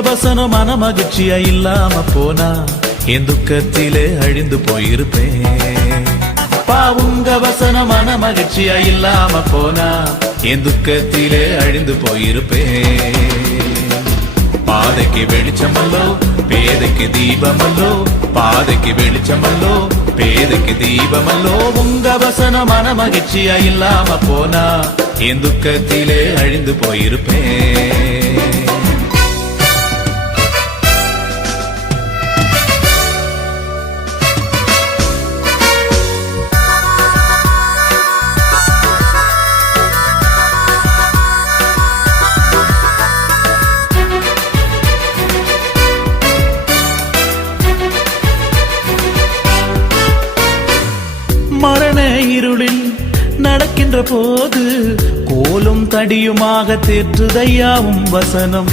வசனம் மன மகிழ்ச்சியா இல்லாம போனா என் துக்கத்திலே அழிந்து போயிருப்பேன். உங்க வசனம் மன மகிழ்ச்சியா இல்லாம போனா என் துக்கத்திலே அழிந்து போயிருப்பேன். பாதைக்கு வெளிச்சமல்லோ பேதைக்கு தீபமல்லோ, பாதைக்கு வெளிச்சமல்லோ பேதைக்கு தீபமல்லோ. உங்க வசனம் மன மகிழ்ச்சியா இல்லாம போனா என் துக்கத்திலே அழிந்து போயிருப்பேன். மரண இருளில் நடக்கின்ற போது கோலும் தடியுமாக தேற்றுதையாவும் வசனம்.